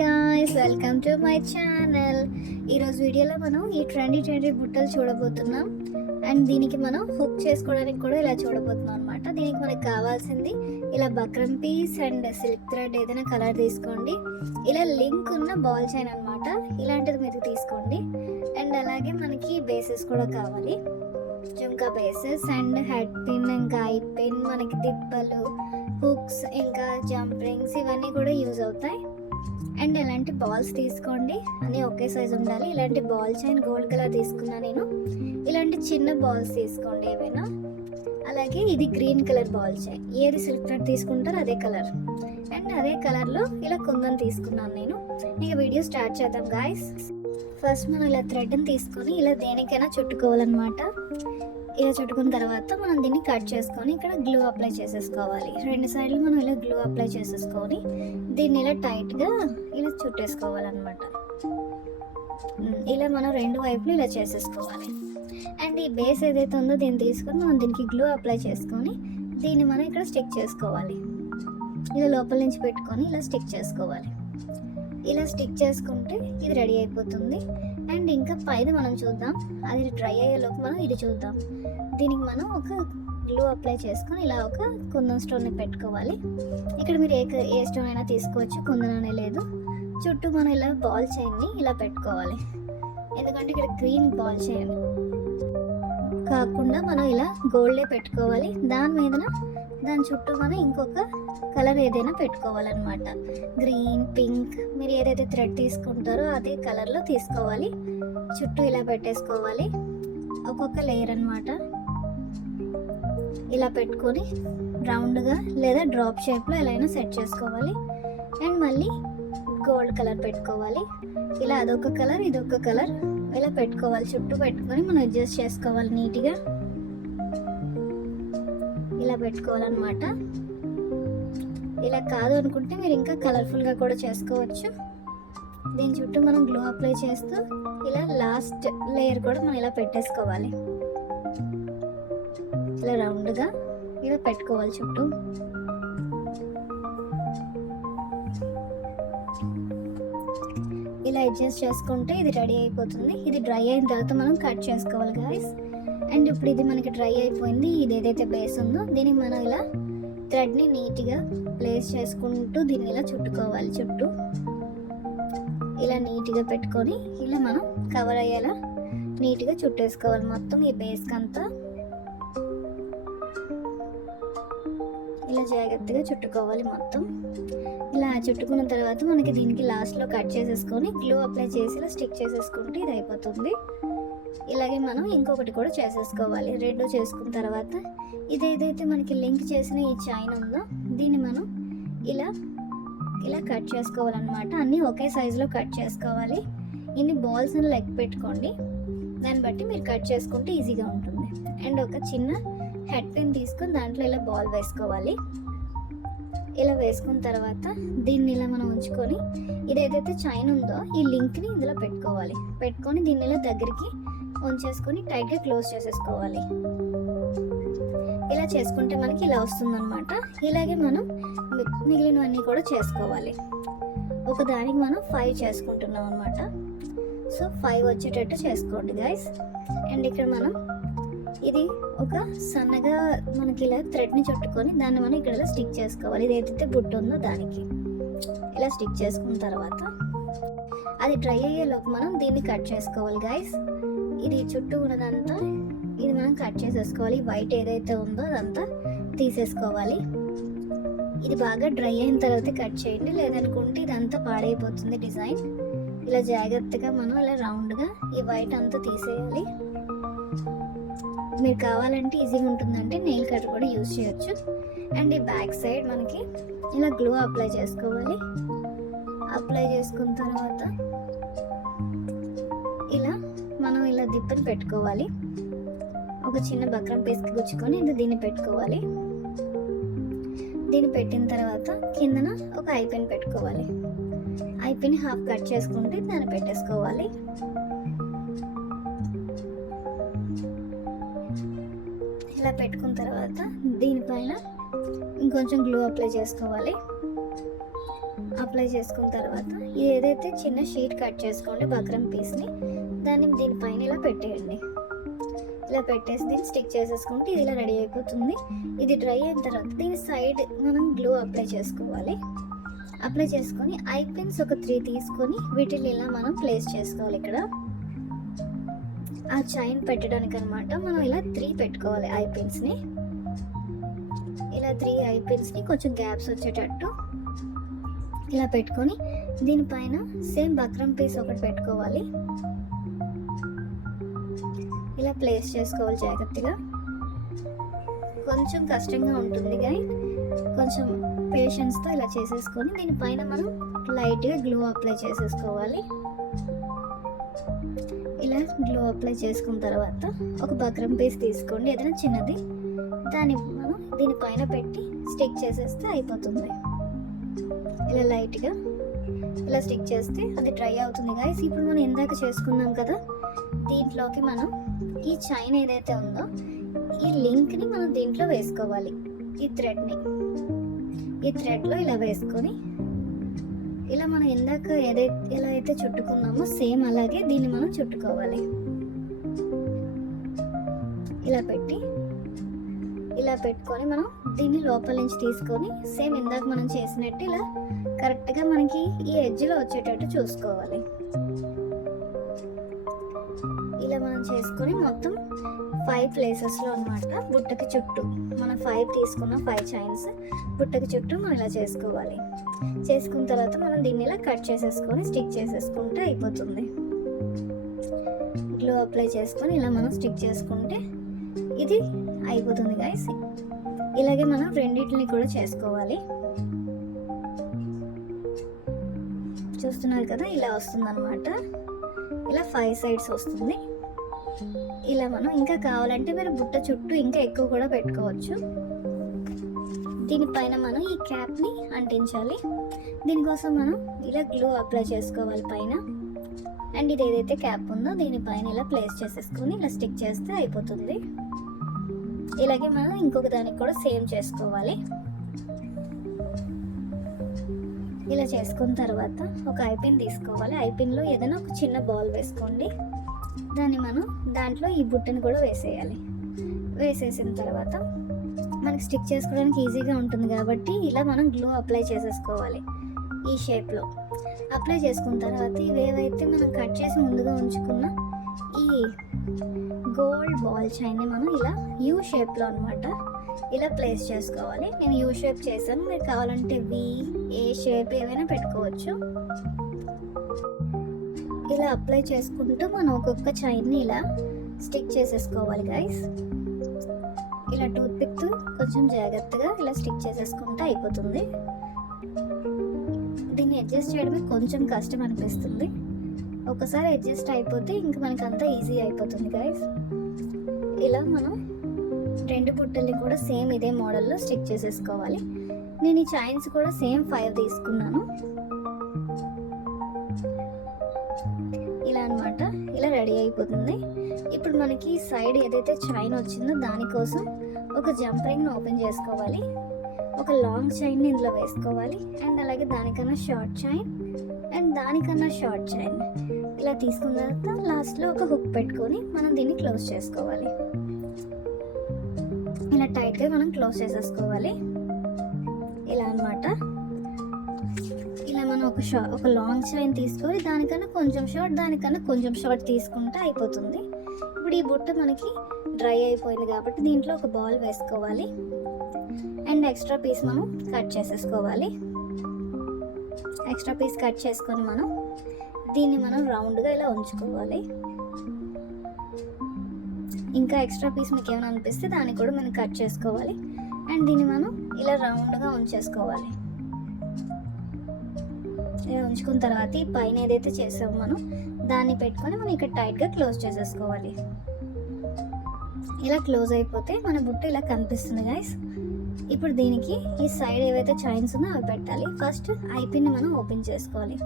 Guys, welcome to my channel. ఈరోజు వీడియోలో మనం ఈ ట్రెండీ బుట్టలు చూడబోతున్నాం. అండ్ దీనికి మనం హుక్ చేసుకోవడానికి కూడా ఇలా చూడబోతున్నాం అనమాట. దీనికి మనకు కావాల్సింది ఇలా buckram piece and silk thread, ఏదైనా కలర్ తీసుకోండి. ఇలా లింక్ ఉన్న బాల్ చైన్ అనమాట, ఇలాంటిది మీరు తీసుకోండి. అండ్ అలాగే మనకి బేసెస్ కూడా కావాలి, జుంకా బేసెస్ అండ్ హెడ్ పిన్, ఇంకా ఐ పిన్, మనకి దిబ్బలు, హుక్స్, ఇంకా జంప్ రింగ్స్, ఇవన్నీ కూడా యూజ్ అవుతాయి. అండ్ ఇలాంటి బాల్స్ తీసుకోండి, అన్నీ ఒకే సైజ్ ఉండాలి. ఇలాంటి బాల్ చైన్ గోల్డ్ కలర్ తీసుకున్నా నేను. ఇలాంటి చిన్న బాల్స్ తీసుకోండి ఏవైనా. అలాగే ఇది గ్రీన్ కలర్ బాల్ చైన్, ఏది సిల్క్ థ్రెడ్ తీసుకుంటారో అదే కలర్. అండ్ అదే కలర్లో ఇలా కుందన్ తీసుకున్నాను నేను. ఇక వీడియో స్టార్ట్ చేద్దాం గాయస్. ఫస్ట్ మనం ఇలా థ్రెడ్ని తీసుకొని ఇలా దేనికైనా చుట్టుకోవాలన్నమాట. ఇలా చుట్టుకున్న తర్వాత మనం దీన్ని కట్ చేసుకొని ఇక్కడ గ్లూ అప్లై చేసేసుకోవాలి. రెండు సైడ్లు మనం ఇలా గ్లూ అప్లై చేసేసుకొని దీన్ని ఇలా టైట్గా ఇలా చుట్టేసుకోవాలన్నమాట. ఇలా మనం రెండు వైపులు ఇలా చేసేసుకోవాలి. అండ్ ఈ బేస్ ఏదైతే ఉందో దీన్ని తీసుకొని మనం దీనికి గ్లూ అప్లై చేసుకొని దీన్ని మనం ఇక్కడ స్టిక్ చేసుకోవాలి. ఇలా లోపల నుంచి పెట్టుకొని ఇలా స్టిక్ చేసుకోవాలి. ఇలా స్టిక్ చేసుకుంటే ఇది రెడీ అయిపోతుంది. అండ్ ఇంకా పైన మనం చూద్దాం, అది డ్రై అయ్యేలోపు మనం ఇది చూద్దాం. దీనికి మనం ఒక గ్లూ అప్లై చేసుకొని ఇలా ఒక కుందన్ స్టోన్ని పెట్టుకోవాలి. ఇక్కడ మీరు ఏ స్టోన్ అయినా తీసుకోవచ్చు, కుందన్ అనే లేదు. చుట్టూ మనం ఇలా బాల్ చైన్ని ఇలా పెట్టుకోవాలి. ఎందుకంటే ఇక్కడ గ్రీన్ బాల్ చైన్ కాకుండా మనం ఇలా గోల్డే పెట్టుకోవాలి. దాని చుట్టూ మనం ఇంకొక కలర్ ఏదైనా పెట్టుకోవాలన్నమాట. గ్రీన్, పింక్, మీరు ఏదైతే థ్రెడ్ తీసుకుంటారో అదే కలర్లో తీసుకోవాలి. చుట్టూ ఇలా పెట్టేసుకోవాలి, ఒక్కొక్క లేయర్ అన్నమాట. ఇలా పెట్టుకొని రౌండ్గా లేదా డ్రాప్ షేప్లో ఎలా అయినా సెట్ చేసుకోవాలి. అండ్ మళ్ళీ గోల్డ్ కలర్ పెట్టుకోవాలి. ఇలా అదొక కలర్, ఇదొక కలర్ ఇలా పెట్టుకోవాలి. చుట్టూ పెట్టుకొని మనం అడ్జస్ట్ చేసుకోవాలి నీట్గా. ఇలా పెట్టుకోవాలన్నమాట. ఇలా కాదు అనుకుంటే మీరు ఇంకా కలర్ఫుల్గా కూడా చేసుకోవచ్చు. దీని చుట్టూ మనం గ్లూ అప్లై చేస్తూ ఇలా లాస్ట్ లేయర్ కూడా మనం ఇలా పెట్టేసుకోవాలి. ఇలా రౌండ్గా ఇలా పెట్టుకోవాలి చుట్టూ. ఇలా అడ్జస్ట్ చేసుకుంటే ఇది రెడీ అయిపోతుంది. ఇది డ్రై అయిన తర్వాత మనం కట్ చేసుకోవాలి గాయస్. అండ్ ఇప్పుడు ఇది మనకి డ్రై అయిపోయింది. ఇది ఏదైతే బేస్ ఉందో దీనికి మనం ఇలా థ్రెడ్ని నీట్గా ప్లేస్ చేసుకుంటూ దీన్ని ఇలా చుట్టుకోవాలి. చుట్టూ ఇలా నీట్గా పెట్టుకొని ఇలా మనం కవర్ అయ్యేలా నీట్గా చుట్టేసుకోవాలి మొత్తం ఈ బేస్కి అంతా. ఇలా జాగ్రత్తగా చుట్టుకోవాలి మొత్తం. ఇలా చుట్టుకున్న తర్వాత మనకి దీనికి లాస్ట్లో కట్ చేసేసుకొని గ్లూ అప్లై చేసి ఇలా స్టిక్ చేసేసుకుంటే ఇది అయిపోతుంది. ఇలాగే మనం ఇంకొకటి కూడా చేసేసుకోవాలి. రెండు చేసుకున్న తర్వాత ఇది ఏదైతే మనకి లింక్ చేసిన ఈ చైన్ ఉందో దీన్ని మనం ఇలా కట్ చేసుకోవాలన్నమాట. అన్నీ ఒకే సైజులో కట్ చేసుకోవాలి. ఇన్ని బాల్స్ లెగ్ పెట్టుకోండి, దాన్ని బట్టి మీరు కట్ చేసుకుంటే ఈజీగా ఉంటుంది. అండ్ ఒక చిన్న హెడ్ పిన్ తీసుకొని దాంట్లో ఇలా బాల్ వేసుకోవాలి. ఇలా వేసుకున్న తర్వాత దీన్ని ఇలా మనం ఉంచుకొని ఇది ఏదైతే చైన్ ఉందో ఈ లింక్ని ఇందులో పెట్టుకోవాలి. పెట్టుకొని దీన్ని ఇలా దగ్గరికి ఉంచేసుకొని టైట్గా క్లోజ్ చేసేసుకోవాలి. ఇలా చేసుకుంటే మనకి ఇలా వస్తుందన్నమాట. ఇలాగే మనం మిగిలినవన్నీ కూడా చేసుకోవాలి. ఒకదానికి మనం 5 చేసుకుంటున్నాం అనమాట. సో 5 వచ్చేటట్టు చేసుకోండి గాయస్. అండ్ ఇక్కడ మనం ఇది ఒక సన్నగా మనకి ఇలా థ్రెడ్ని చుట్టుకొని దాన్ని మనం ఇక్కడ స్టిక్ చేసుకోవాలి. ఇది ఏదైతే బుట్ట ఉందో దానికి ఇలా స్టిక్ చేసుకున్న తర్వాత అది డ్రై అయ్యేలోపు మనం దీన్ని కట్ చేసుకోవాలి గాయస్. ఇది చుట్టూ ఉన్నదంతా ఇది మనం కట్ చేసేసుకోవాలి. వైట్ ఏదైతే ఉందో అదంతా తీసేసుకోవాలి. ఇది బాగా డ్రై అయిన తర్వాత కట్ చేయండి, లేదనుకుంటే ఇదంతా పాడైపోతుంది డిజైన్. ఇలా జాగ్రత్తగా మనం ఇలా రౌండ్గా ఈ వైట్ అంతా తీసేయాలి. మీరు కావాలంటే ఈజీగా ఉంటుందంటే నెయిల్ కట్ కూడా యూజ్ చేయొచ్చు. అండ్ ఈ బ్యాక్ సైడ్ మనకి ఇలా గ్లూ అప్లై చేసుకోవాలి. అప్లై చేసుకున్న తర్వాత ఇలా మనం ఇలా దిప్పని పెట్టుకోవాలి. ఒక చిన్న బక్రం పీస్కి గుచ్చుకొని దీన్ని పెట్టుకోవాలి. దీన్ని పెట్టిన తర్వాత కిందన ఒక ఐపిన్ పెట్టుకోవాలి. ఐపిన్ హాఫ్ కట్ చేసుకుంటే దాన్ని పెట్టేసుకోవాలి. ఇలా పెట్టుకున్న తర్వాత దీనిపైన ఇంకొంచెం గ్లూ అప్లై చేసుకోవాలి. అప్లై చేసుకున్న తర్వాత ఇది ఏదైతే చిన్న షీట్ కట్ చేసుకోండి బక్రం పీస్ని, దాన్ని దీనిపైన ఇలా పెట్టేయండి. ఇలా పెట్టేసి దీన్ని స్టిక్ చేసేసుకుంటే ఇది ఇలా రెడీ అయిపోతుంది. ఇది డ్రై అయిన తర్వాత దీని సైడ్ మనం గ్లూ అప్లై చేసుకోవాలి. అప్లై చేసుకొని ఐ పిన్స్ ఒక 3 తీసుకొని వీటిని ఇలా మనం ప్లేస్ చేసుకోవాలి. ఇక్కడ ఆ చైన్ పెట్టడానికి అనమాట మనం ఇలా 3 పెట్టుకోవాలి ఐ పిన్స్ని. ఇలా 3 ఐ పిన్స్ని కొంచెం గ్యాప్స్ వచ్చేటట్టు ఇలా పెట్టుకొని దీనిపైన సేమ్ బక్రం పీస్ ఒకటి పెట్టుకోవాలి. ఇలా ప్లేస్ చేసుకోవాలి జాగ్రత్తగా. కొంచెం కష్టంగా ఉంటుంది కానీ కొంచెం పేషెన్స్తో ఇలా చేసేసుకొని దీనిపైన మనం లైట్గా గ్లూ అప్లై చేసేసుకోవాలి. ఇలా గ్లూ అప్లై చేసుకున్న తర్వాత ఒక బక్రం పీస్ తీసుకోండి ఏదైనా చిన్నది, దాన్ని మనం దీనిపైన పెట్టి స్టిక్ చేసేస్తే అయిపోతుంది. ఇలా లైట్గా ఇలా స్టిక్ చేస్తే అది డ్రై అవుతుంది గైస్. ఇప్పుడు మనం ఇందాక చేసుకున్నాం కదా, దీంట్లోకి మనం ఈ చైన్ ఏదైతే ఉందో ఈ లింక్ని మనం దీంట్లో వేసుకోవాలి. ఈ థ్రెడ్లో ఇలా వేసుకొని ఇలా మనం ఇందాక ఎలా అయితే చుట్టుకున్నామో సేమ్ అలాగే దీన్ని మనం చుట్టుకోవాలి. ఇలా పెట్టుకొని మనం దీన్ని లోపల నుంచి తీసుకొని సేమ్ ఇందాక మనం చేసినట్టు ఇలా కరెక్ట్గా మనకి ఈ ఎడ్జ్లో వచ్చేటట్టు చూసుకోవాలి. ఇలా మనం చేసుకొని మొత్తం 5 ప్లేసెస్లో అనమాట బుట్టకి చుట్టూ మనం 5 తీసుకున్న 5 చైన్స్ బుట్టకి చుట్టూ మనం ఇలా చేసుకోవాలి. చేసుకున్న తర్వాత మనం దీన్ని ఇలా కట్ చేసేసుకొని స్టిక్ చేసేసుకుంటే అయిపోతుంది. గ్లూ అప్లై చేసుకొని ఇలా మనం స్టిక్ చేసుకుంటే ఇది అయిపోతుంది గైస్. ఇలాగే మనం రెండింటిని కూడా చేసుకోవాలి. చూస్తున్నారు కదా, ఇలా వస్తుంది అనమాట. ఇలా 5 సైడ్స్ వస్తుంది. ఇలా మనం ఇంకా కావాలంటే మీరు బుట్ట చుట్టూ ఇంకా ఎక్కువ కూడా పెట్టుకోవచ్చు. దీనిపైన మనం ఈ క్యాప్ని అంటించాలి. దీనికోసం మనం ఇలా గ్లూ అప్లై చేసుకోవాలి పైన. అండ్ ఇది ఏదైతే క్యాప్ ఉందో దీనిపైన ఇలా ప్లేస్ చేసేసుకొని ఇలా స్టిక్ చేస్తే అయిపోతుంది. ఇలాగే మనం ఇంకొక దానికి కూడా సేమ్ చేసుకోవాలి. ఇలా చేసుకున్న తర్వాత ఒక ఐపిన్ తీసుకోవాలి. ఐపిన్లో ఏదైనా ఒక చిన్న బాల్ వేసుకోండి. దాన్ని మనం దాంట్లో ఈ బుట్టని కూడా వేసేయాలి. వేసేసిన తర్వాత మనకి స్టిక్ చేసుకోవడానికి ఈజీగా ఉంటుంది కాబట్టి ఇలా మనం గ్లూ అప్లై చేసేసుకోవాలి. ఈ షేప్లో అప్లై చేసుకున్న తర్వాత ఇవేవైతే మనం కట్ చేసి ముందుగా ఉంచుకున్న ఈ గోల్డ్ బాల్ చైన్ని మనం ఇలా యూ షేప్లో అనమాట ఇలా ప్లేస్ చేసుకోవాలి. నేను యూ షేప్ చేశాను, మీరు కావాలంటే వి, ఏ షేప్ ఏవైనా పెట్టుకోవచ్చు. ఇలా అప్లై చేసుకుంటూ మనం ఒక్కొక్క చైన్ని ఇలా స్టిక్ చేసేసుకోవాలి గైస్. ఇలా టూత్ పిక్ కొంచెం జాగ్రత్తగా ఇలా స్టిక్ చేసేసుకుంటే అయిపోతుంది. దీన్ని అడ్జస్ట్ చేయడమే కొంచెం కష్టం అనిపిస్తుంది. ఒకసారి అడ్జస్ట్ అయిపోతే ఇంక మనకి అంతా ఈజీ అయిపోతుంది గైస్. ఇలా మనం 2 బుట్టల్ని కూడా సేమ్ ఇదే మోడల్లో స్టిక్ చేసేసుకోవాలి. నేను ఈ చైన్స్ కూడా సేమ్ 5 తీసుకున్నాను. ఇలా అనమాట, ఇలా రెడీ అయిపోతుంది. ఇప్పుడు మనకి సైడ్ ఏదైతే చైన్ వచ్చిందో దానికోసం ఒక జంప్ రింగ్ని ఓపెన్ చేసుకోవాలి. ఒక లాంగ్ చైన్ని ఇందులో వేసుకోవాలి. అండ్ అలాగే దానికన్నా షార్ట్ చైన్ అండ్ దానికన్నా షార్ట్ చైన్ ఇలా తీసుకున్న తర్వాత లాస్ట్లో ఒక హుక్ పెట్టుకొని మనం దీన్ని క్లోజ్ చేసుకోవాలి. ఇలా టైట్గా మనం క్లోజ్ చేసేసుకోవాలి. ఇలా అనమాట. ఇలా మనం ఒక లాంగ్ చైన్ తీసుకొని దానికన్నా కొంచెం షార్ట్ తీసుకుంటే అయిపోతుంది. ఇప్పుడు ఈ బుట్ట మనకి డ్రై అయిపోయింది కాబట్టి దీంట్లో ఒక బాల్ వేసుకోవాలి. అండ్ ఎక్స్ట్రా పీస్ మనం కట్ చేసేసుకోవాలి. ఎక్స్ట్రా పీస్ కట్ చేసుకొని దీన్ని మనం రౌండ్గా ఇలా ఉంచుకోవాలి. ఇంకా ఎక్స్ట్రా పీస్ మీకు ఏమైనా అనిపిస్తే దాన్ని కూడా మనం కట్ చేసుకోవాలి. అండ్ దీన్ని మనం ఇలా రౌండ్గా ఉంచేసుకోవాలి. ఇలా ఉంచుకున్న తర్వాత ఈ పైన ఏదైతే చేసామో మనం దాన్ని పెట్టుకొని మనం ఇక్కడ టైట్గా క్లోజ్ చేసేసుకోవాలి. ఇలా క్లోజ్ అయిపోతే మన బుట్ట ఇలా కనిపిస్తుంది గైస్. ఇప్పుడు దీనికి ఈ సైడ్ ఏవైతే చైన్స్ ఉన్నా అవి పెట్టాలి. ఫస్ట్ ఐపిన్ని మనం ఓపెన్ చేసుకోవాలి.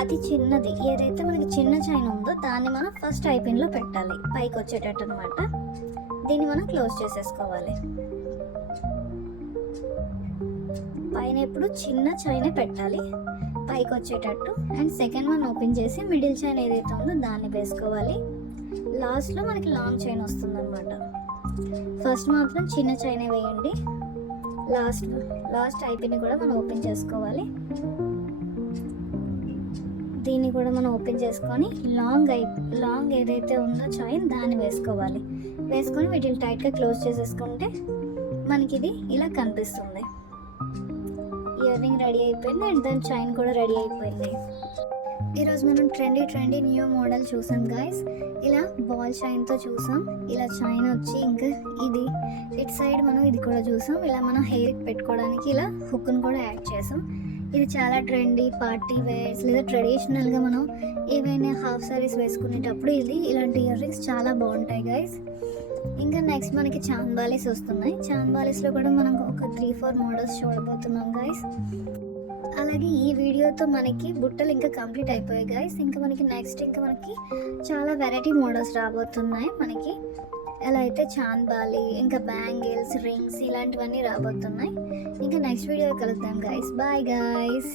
అది చిన్నది ఏదైతే మనకి చిన్న చైన్ ఉందో దాన్ని మనం ఫస్ట్ ఐపిన్లో పెట్టాలి, పైకి వచ్చేటట్టు అనమాట. దీన్ని మనం క్లోజ్ చేసేసుకోవాలి. పైన ఎప్పుడు చిన్న చైనే పెట్టాలి పైకి వచ్చేటట్టు. అండ్ సెకండ్ వన్ ఓపెన్ చేసి మిడిల్ చైన్ ఏదైతే ఉందో దాన్ని వేసుకోవాలి. లాస్ట్లో మనకి లాంగ్ చైన్ వస్తుందన్నమాట. ఫస్ట్ మాత్రం చిన్న చైనే వేయండి. లాస్ట్ ఐపిని కూడా మనం ఓపెన్ చేసుకోవాలి. దీన్ని కూడా మనం ఓపెన్ చేసుకొని లాంగ్ ఏదైతే ఉందో చైన్ దాన్ని వేసుకోవాలి. వేసుకొని వీటిని టైట్గా క్లోజ్ చేసేసుకుంటే మనకి ఇది ఇలా కనిపిస్తుంది. ఇయర్ రింగ్ రెడీ అయిపోయింది అండ్ దాని చైన్ కూడా రెడీ అయిపోయింది. ఈరోజు మనం ట్రెండీ న్యూ మోడల్ చూసాం గైస్. ఇలా బాల్ చైన్తో చూసాం. ఇలా చైన్ వచ్చి ఇంకా ఇది ఇటు సైడ్ మనం ఇది కూడా చూసాం. ఇలా మనం హెయిర్కి పెట్టుకోవడానికి ఇలా హుక్ను కూడా యాడ్ చేసాం. ఇది చాలా ట్రెండీ పార్టీ వేర్స్ లేదా ట్రెడిషనల్గా మనం ఏవైనా హాఫ్ సారీస్ వేసుకునేటప్పుడు ఇలాంటి ఇయర్ రింగ్స్ చాలా బాగుంటాయి గైస్. ఇంకా నెక్స్ట్ మనకి చాంబాలీస్ వస్తున్నాయి. చాంబాలీస్లో కూడా మనం ఒక 3-4 మోడల్స్ చూడబోతున్నాం గైస్. అలాగే ఈ వీడియోతో మనకి బుట్టలు ఇంకా కంప్లీట్ అయిపోయాయి గైస్. ఇంకా మనకి నెక్స్ట్ మనకి చాలా వెరైటీ మోడల్స్ రాబోతున్నాయి. మనకి ఎలా అయితే చాంబాలి ఇంకా బ్యాంగిల్స్ రింగ్స్ ఇలాంటివన్నీ రాబోతున్నాయి. ఇంకా నెక్స్ట్ వీడియో కలుద్దాం గైస్. Bye guys.